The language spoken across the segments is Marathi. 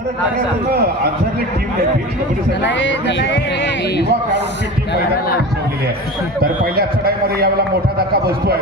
आंतरराष्ट्रीय टीम युवा खेळाडूंची टीम मैदानावर ठेवलेली आहे. तर पहिल्या चढाईमध्ये यावेळेला मोठा धक्का बसतोय.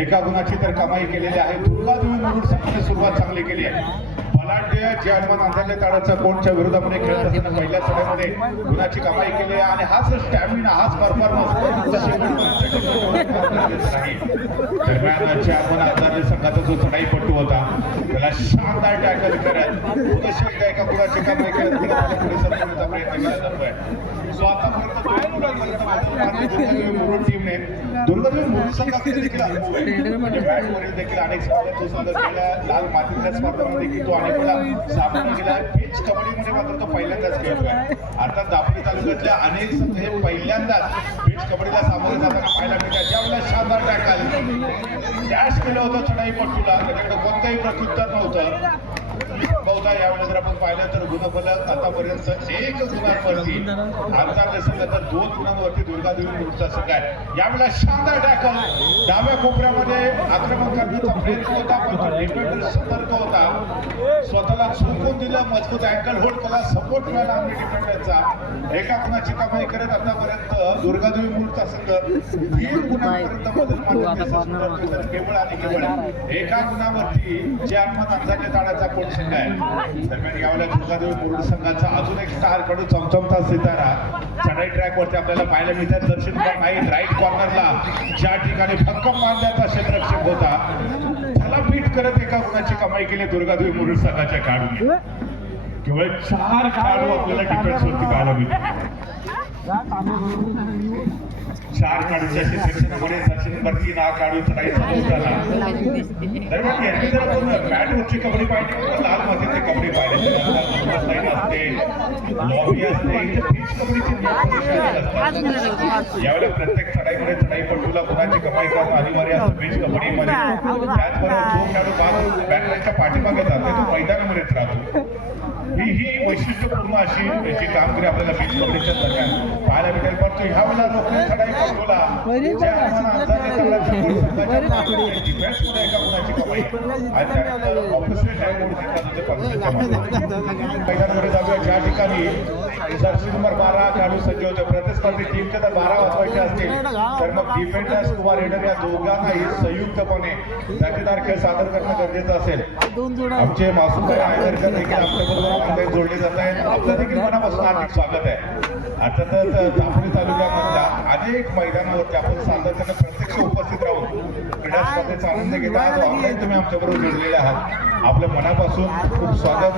एका गुणाची तर कमाई केलेली आहे. दुर्गादेवी मुरुड संघाने सुरुवात चांगली केली आहे. बलाढ्य जे हनुमान आंधळले ताडाच्या कोणच्या विरोधामध्ये खेळत असताना पहिल्या चढाईमध्ये गुणाची कमाई केली आहे आणि हाच स्टॅमिना हाच परफॉर्मन्स दरम्यान जे हनुमान आंधळले संघाचा जो चढाईपट्टू होता त्याला शानदार टॅकल करत पुन्हा एकदा एका गुणाची कमाई करत पुढे सरकवण्याचा प्रयत्न केला जातोय. सो आतापर्यंत मुरुड टीमने दुर्गादेवी मुरुड संघाकडे देखील अनुभव आहे. म्हणजे बॅटवरील देखील अनेक स्पर्धा तो संघ गेल्या लाल मातीतल्या स्पर्धांमध्ये देखील तो अनेक वेळा सामना केला आहे. पिच कबड्डीमध्ये मात्र तो पहिल्यांदाच खेळतोय. आता दापोली तालुक्यातल्या अनेक संघ हे पहिल्यांदाच पिच कबड्डीला सामोरे जाताना पाहायला मिळतात. ज्यावेळेला शानदार टॅकल डॅश केलं होतं चढाईपट्टूला, त्याच्याकडे कोणताही प्रत्युत्तर नव्हतं. बहुधा यावेळेस जर आपण पाहिलं तर गुणफलक आतापर्यंत 1 गुणांवरती आंतरराष्ट्रीय संघ तर 2 गुणांवरती दुर्गादेवी मुरुडचा संघ आहे. यावेळेला शानदार टॅकल डाव्या कोपऱ्यामध्ये आक्रमण करण्याचा प्रयत्न होता, पण डिफेंडर सतर्क होता. स्वतःला झोकून दिलं, मजबूत अँकल होल्ड केला, सपोर्ट मिळाला आम्ही डिफेंडरचा. एका गुणाची कमाई करत आतापर्यंत दुर्गादेवी मुरुडचा संघ 3 गुणांपर्यंत मदत केवळ आणि केवळ एका गुणावरती जे हनुमान आंधळले ताडाचा कोण संघ आहे. दरम्यान यावेळेला दुर्गादेवी मुरुड संघाचा अजून एक स्टार खेळाडू चमचमता सितारा चढाई ट्रॅक वरती आपल्याला पाहायला मिळतात. दर्शन नाही राईट कॉर्नरला ज्या ठिकाणी भक्कम मानल्याचा क्षेत्ररक्षक होता त्याला बीट करत एका गुणाची कमाई केली दुर्गादेवी मुरुड संघाच्या खेळाडूने. केवळ 4 खेळाडू आपल्याला डिफेन्स वरती पाहायला मिळतात. 4 खेळाडूच्या सेक्शनमध्ये सचिन वरती 9 खेळाडू चढाई चालू झाला. दरम्यान यांनी जर आपण बॅटवरची कबड्डी पाहिली तर लाल मातीतली कबड्डी पाहिली असते, लॉबी असते, पिच कबड्डीची यावेळेला प्रत्येक चढाईमध्ये चढाईपट्टूला गुणाची कमाई करणं अनिवार्य असतं पिच कबड्डीमध्ये. त्याचबरोबर जो खेळाडू बॅटलाईनच्या पाठीमागे जातो तो मैदानामध्येच राहतो. ही वैशिष्ट्यपूर्ण अशी याची कामगिरी आपल्याला पिच कबड्डीच्या दरम्यान पाहायला मिळेल. परंतु ह्या वेळेला लोकांनी चढाईपट्टूला ज्या डिफेन्समध्ये एका गुणाची कमाई आणि त्यानंतर ऑफिसने मैदानामध्ये जाऊया ज्या ठिकाणी जर्सी नंबर 12 खेळाडू सज्ज होते. प्रतिस्पर्धी टीमचे जर 12 वाजवायचे असतील तर मग डिफेंडर्स किंवा रेडर या दोघांनाही संयुक्तपणे दाखलेदार खेळ सादर करणं गरजेचं असेल. आमचे मासूमभाई आयदरकर देखील आमच्याबरोबर ऑनलाईन जोडले जात आहेत. आपलं देखील मनापासून हार्दिक स्वागत आहे. अर्थातच दापोली तालुक्यामधल्या अनेक मैदानावरती आपण सातत्यानं प्रत्यक्ष उपस्थित राहून क्रीडा स्पर्धेचा आनंद घेता. आज ऑनलाईन तुम्ही आमच्याबरोबर जोडलेले आहात. आपलं मनापासून खूप स्वागत.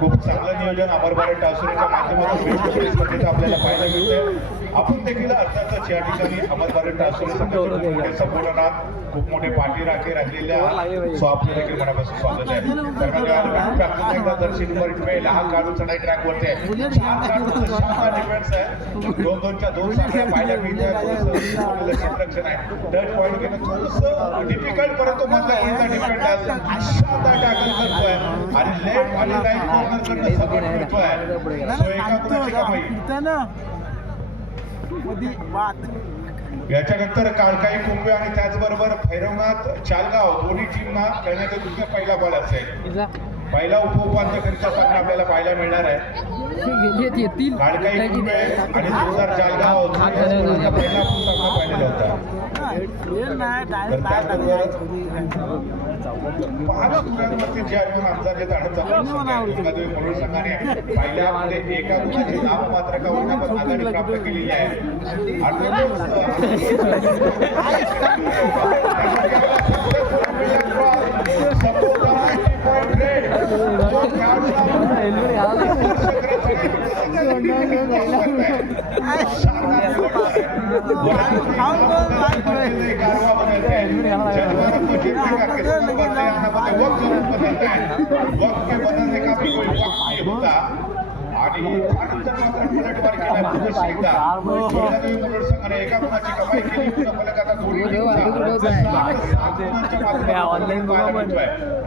खूप चांगलं नियोजन अमरबारे टासुरीच्या माध्यमातून स्पर्धेचं आपल्याला पाहायला मिळते. आपण देखील अर्थातच या ठिकाणी अमरबारे टासुरी संघाचे संपूर्ण राहत खूप मोठे पाठी राखे राहिलेले आहात. सो आपलं देखील मनापासून स्वागत आहे. दर्शन नंबर 12 हा खेळाडू चढाई ट्रॅक वरती आहे. 4 खेळाडूंचा शानदार डिफेन्स आहे. 2-2च्या 2 साखळ्या पाहायला मिळतात. क्षेत्ररक्षण आहे. टच पॉईंट घेणं थोडंसं डिफिकल्ट, परंतु मधला डिफेंडर शानदार टॅकल करतोय आणि लेफ्ट आणि राईट कॉर्नर कडनं सपोर्ट करतोय. सो एका गुणाची कमाई. याच्यानंतर काळकाई कुंभे आणि त्याचबरोबर भैरवनाथ चालगाव दोन्ही टीमना खेळण्याचा दुसरा पहिला बॉल असेल. पहिला उपउपांत्यकरिता सामना आपल्याला पाहायला मिळणार आहे. काळकाई कुंभे आणि 2000 चालगाव पहिला सामना पाहिलेला होता. तर त्याचबरोबर 5 गुणांवरती जे अर्जुन आमदार दुर्गादेवी मुरुड संघाने पहिल्यामध्ये एका गुणाची नाव मात्र का होईना पण आघाडी प्राप्त केलेली आहे. आणि त्यानंतर मात्र पलटवार केला एका गुणाची कमाई केली. फलक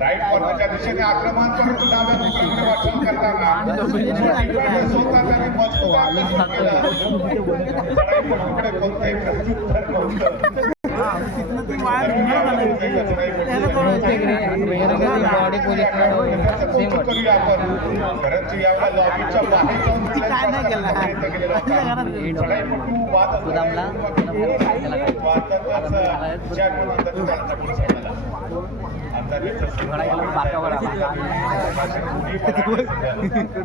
राईट कॉर्नरच्या दिशेने आक्रमण करून डाव्या कोपऱ्याकडे वाटचाल करताना कोणताही प्रत्युत्तर नव्हतं. करूया आपण, परंतु यावेळेला लॉबीच्या बाहेर जाऊन प्रयत्न केलेला होता. चढाईपटू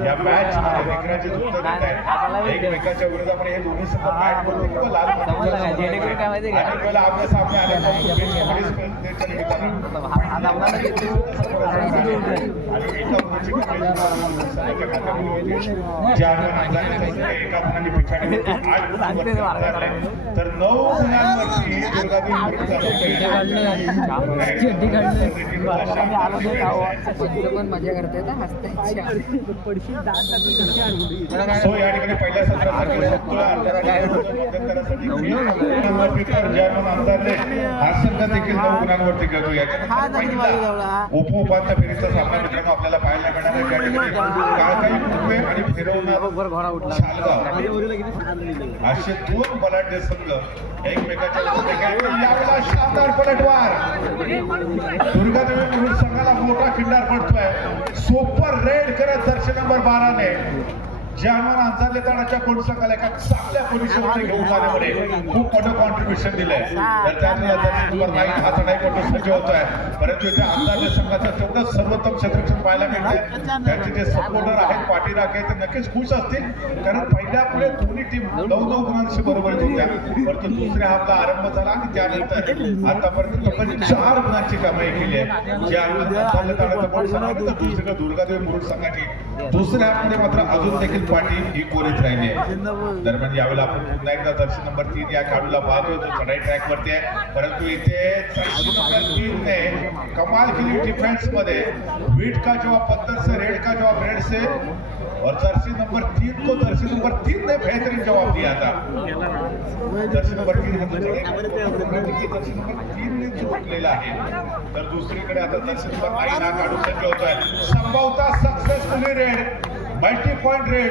या मॅच लेकराचे उत्तर देत आहेत एकमेकाच्या विरोधामध्ये. हे दोन्ही संघ बॅट करते किंवा लाल अनेक वेळेला आपल्या सामने आले एका गुणांनी पिछाडी 8 तर 9 गुणांवरती मजा करते सो या ठिकाणी पहिल्या सत्रासाठी जर्मन आमदारने हा संघ देखील 9 गुणांवरती खेळतो. याच्यानंतर उपउपांत्य फेरीचा सामना मित्रांनो आपल्याला पाहायला मिळणार आहे. त्या ठिकाणी काळकाई कुटुंबे आणि फिरवणार शालगाव असे 2 बलाढ्य संघ एकमेकाच्या यावेळेला शानदार पलटवार. दुर्गादेवी मुरुड संघाला मोठा खिंडार पडतोय. सुपर रेड करत जर्सी नंबर 12 ने जानवर अंधारले तळाच्या कोण संघाला एका चांगल्या पोझिशनमध्ये घेऊन जाण्यामध्ये खूप मोठं कॉन्ट्रीब्युशन दिलंय. तर त्यामुळे जर्सी नंबर 9 हा चढाईपटू सज्ज होतोय. परंतु इथे अंधारले संघाचं तेवढं सर्वोत्तम क्षेत्ररक्षण पाहायला मिळतंय. त्यांचे जे सपोर्टर आहेत पाठीराख आहेत ते नक्कीच खुश असतील, कारण पहिल्या पुढे दोन्ही टीम 9 गुणांशी बरोबरीत होत्या. परंतु दुसऱ्या हाफला आरंभ झाला आणि त्यानंतर आतापर्यंत तब्बल 4 गुणांची कमाई केली आहे. ज्या अंधारले तळाचं कोण संघ तर दुसरीकडे दुर्गादेवी मुरुड संघाची दुसऱ्या हाफमध्ये मात्र अजून देखील पाठी ही कोरीत राहिली आहे. दरम्यान यावेळेला आपण पुन्हा एकदा जर्सी नंबर 3 या खेळाडूला पाहतोय तो चढाई ट्रॅक वरती आहे. परंतु इथे जर्सी नंबर 3 ने कमाल केली डिफेंस मध्ये. वीट का जवाब पत्थर से, रेड का जवाब रेड से और जर्सी नंबर 3 को जर्सी नंबर 3 ने बेहतरीन जवाब दिया था. जर्सी नंबर 3 ने चुकलेला आहे. तर दुसरीकडे आता जर्सी नंबर 9 हा खेळाडू सज्ज होतोय. संभवतः successfully red multi point red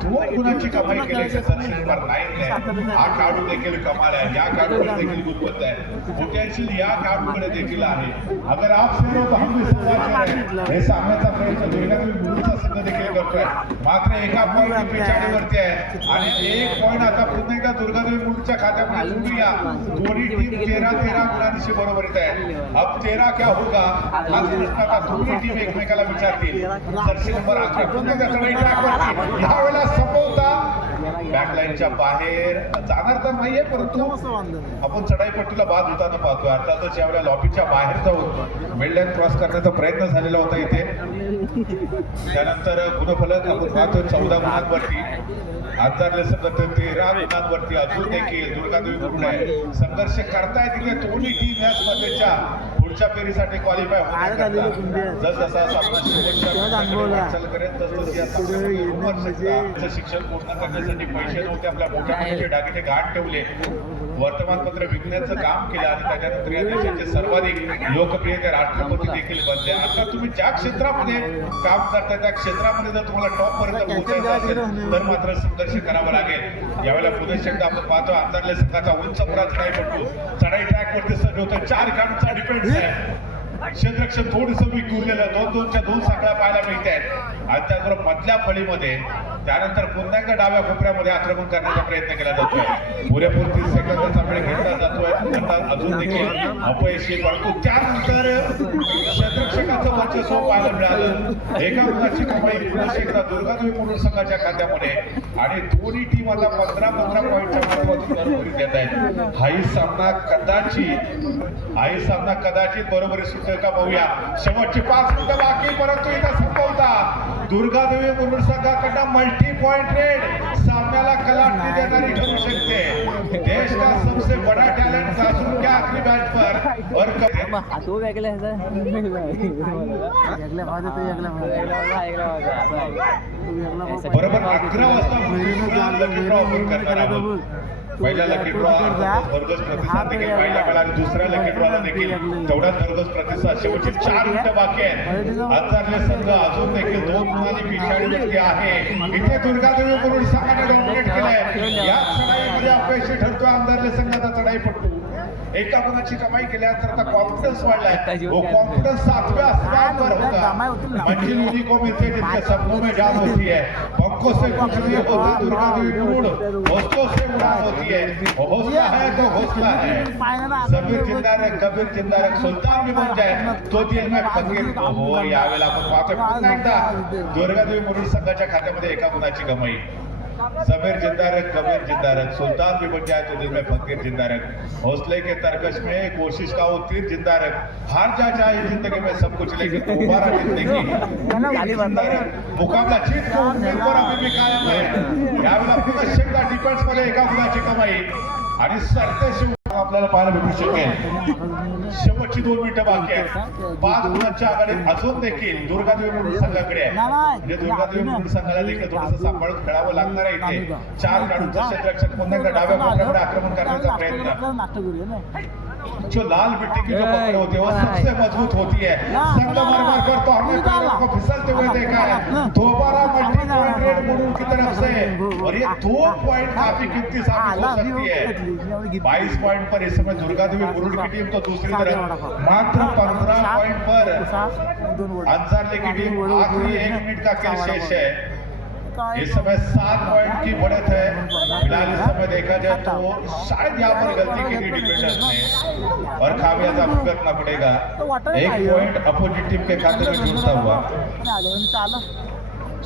2 गुणांची कमाई केली जर्सी नंबर 9 ने. हा खेळाडू देखील कमाल आहे. या खेळाडूकडे देखील गुणवत्ता आहे. पोटेन्शियल या खेळाडूकडे देखील आहे. अगर आप सेरो तो हम भी संवाद करें. हे सांगण्याचा प्रयत्न दुर्गादेवी मुरुडचा संघ देखील करतोय. मात्र एका पॉईंट पिछाडीवरती आहे आणि 1 पॉईंट आता पुन्हा एकदा दुर्गादेवी मुरुडच्या खात्यामध्ये जोडूया. दोन्ही टीम 13 गुणांशी बरोबरीत आहे. अब 13 क्या होगा हाच प्रश्न आता दोन्ही टीम एकमेकाला विचारतील. जर्सी नंबर 11 पुन्हा एकदा चढाई ट्रॅकवरती यावेळेला संपवता बॅकलाईनच्या बाहेर जाणार तर नाहीये, परंतु आपण चढाईपट्टीला बाद होताना पाहतोय. अर्थातच यावेळेला लॉबीच्या बाहेर जाऊन मिडलाईन क्रॉस करण्याचा प्रयत्न झालेला होता इथे. त्यानंतर गुणफलक आपण पाहतोय 14 गुणांवरती. अंधारले संघ 13 गुणांवरती. अजून देखील दुर्गादेवी मुरुड संघर्ष करतायत. तिथे दोन्ही टीम या स्पर्धेच्या पुढच्या फेरीसाठी क्वालिफाय होण्याकरता जसजसा सामना वाटचाल करेल तसतशी या सामन्याचं शिक्षण पूर्ण करण्यासाठी पैसे नव्हते. आपल्या मोठ्या दागिने घाट ठेवले. वर्तमानपत्र विकण्याचं काम केलं आणि त्याच्यानंतर या देशाचे सर्वाधिक लोकप्रिय राष्ट्रपती देखील बनले. आता तुम्ही ज्या क्षेत्रामध्ये काम करताय त्या क्षेत्रामध्ये जर तुम्हाला टॉप पर्यंत पोहोचायचं असेल तर मात्र संघर्ष करावा लागेल. यावेळेला पुणे शब्द आपण पाहतो अंधारले संघाचा उंच पुरा चढाईपटू चढाई ट्रॅक वरती सज्ज होतो. 4 खेळाडूंचा डिफेन्स आहे. क्षेत्ररक्षण थोडंसं वीक उरलेलं 2-2च्या 2 साखळ्या पाहायला मिळत आहेत. आणि त्याचबरोबर मधल्या फळीमध्ये त्यानंतर पुन्हा एकदा डाव्या कोपऱ्यामध्ये आक्रमण करण्याचा प्रयत्न केला जातोय. पुरेपूर 30 सेकंदाचा वेळ घेतला जातोय. अजून देखील अपयशी, परंतु त्यानंतर क्षेत्ररक्षकाचं वर्चस्व पाहायला मिळालं. एका गुणाची कमाई पुन्हा एकदा दुर्गादेवी मुरुड संघाच्या खात्यामध्ये आणि दोन्ही टीम आता 15 पॉईंटच्या माध्यमातून बरोबरीत येत आहेत. हाही सामना कदाचित बरोबरी सुद्धा का पाहूया. शेवटची 5 मिनिटं बाकी, परंतु इथं संपवता दुर्गादेवी मुरुड संघाकडनं मल्टी पॉइंट रेड सामन्याला कलाटणी देणारी ठरू शकते. देश का सबसे बड़ा टैलेंट सासुर के आखिरी मैच पर और बरोबर 11 वाजता करणार आहोत. पहिल्या लकी ड्रॉ भरघोस प्रतिसाद देखील पाहायला मिळाला आणि दुसऱ्या लकी ड्रॉला देखील तेवढाच भरघोस प्रतिसाद. शेवटचे 4 मिनिटं बाकी आहेत. अंधारले संघ अजून देखील 2 गुणांनी पिछाडीवरती आहे. इथे दुर्गादेवी मुरुड संघाने डॉमिनेट केलंय. या चढाईमध्ये अपयशी ठरतोय अंधारले संघाचा चढाईपटू. एका गुणाची कमाई केल्यानंतर आता कॉन्फिडन्स वाढलाय. वो कॉन्फिडन्स 7व्या स्थानावर होता. मंजिल उन्हीं को मिलती है जिनके सपनों में जान होती है. पंखों से कुछ नहीं होता दुर्गा देवी मुरुड, हौसलों से उड़ान होती है. हौसला है तो हौसला है. समीर जिंदारक, कबीर जिंदारक, सुलतान भी बन जाए तो दिल में फकीर. हो यावेळेला आपण पाहतोय पुन्हा एकदा दुर्गा देवी मुरुड संघाच्या खात्यामध्ये एका गुणाची कमाई. समीर जिंदारक, कबीर जिंदारक, सुल्तान भी बन जाए तो दिल में फकीर जिंदारक. हौसले के तरकश में कोशिश का वो तीर जिंदारक. हार जा चाहे जिंदगी में सब कुछ लेकिन दोबारा जीतने की जिंदारक. मुकाबला जीत को उम्मीद पर अभी भी कायम है. यावेळेला पुन्हा शेकदा डिफेन्स मध्ये एका गुणाची कमाई आणि सरतेशी आपल्याला पाहायला भेटू शकेल. शेवटची 2 मिनिटं बाकी आहेत. 5 गुणांच्या आघाडीत अजून देखील दुर्गादेवी मुरुड संघाकडे आहे. म्हणजे दुर्गादेवी मुरुड संघाला देखील थोडंसं सांभाळून खेळावं लागणार आहे. इथे 4 खेळाडूंचा क्षेत्ररक्षक पुन्हा एकदा डाव्या कोपऱ्याकडे आक्रमण करण्याचा प्रयत्न. जो लाल मिट्टी की जो पकड़ होती है वो सबसे मजबूत होती है. संगमरमर पर तो हमने पैरों को फिसलते हुए देखा है. दोबारा मल्टी पॉइंट रेड मुरुड की तरफ से और ये 2 पॉइंट काफी कीमती साबित हो सकती है. 22 पॉइंट पर इस समय दुर्गा देवी मुरुड की टीम तो दूसरी तरफ मात्र 15 पॉइंट पर अंसारले की टीम. आखिरी 1 मिनट का खेल शेष है. इस समय 7 पॉइंट की बढ़त है. फिलहाल इस समय देखा जाए तो शायद यहाँ पर गलती की थी डिफेंडर्स ने और खामियाजा भुगतना पड़ेगा. 1 पॉइंट अपोजिट टीम के खाते में जुड़ता हुआ.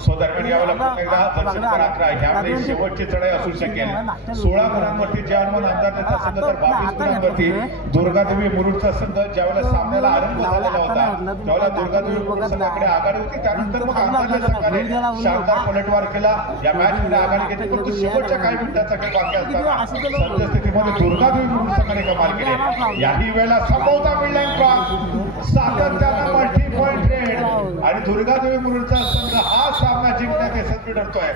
सो दरम्यान यावेळेला पुन्हा एकदा जमशेदपूर 11 ह्यामध्ये शेवटची चढाई असू शकेल. 16 गुणांवरती जे हनुमान अंधारचा संघ तर 22 गुणांवरती दुर्गादेवी मुरुडचा संघ ज्यावेळेला सामन्याला आरंभ झालेला होता त्यावेळेला दुर्गादेवी मुरुड संघाकडे आघाडी होती. त्यानंतर मग अंधारच्या संघाने शानदार पलटवार केला. या मॅच मध्ये आघाडी घेतली परंतु शेवटच्या काही मिनिटांचा खेळ बाकी असताना सद्यस्थितीमध्ये दुर्गादेवी मुरुड संघाने कमाल केली. याही वेळेला संभवता मिळाला सातत्यानं मल्टी पॉइंट रेड आणि दुर्गादेवी मुरुडचा संघ हा सामना जिंकण्यात यशस्वी ठरतोय.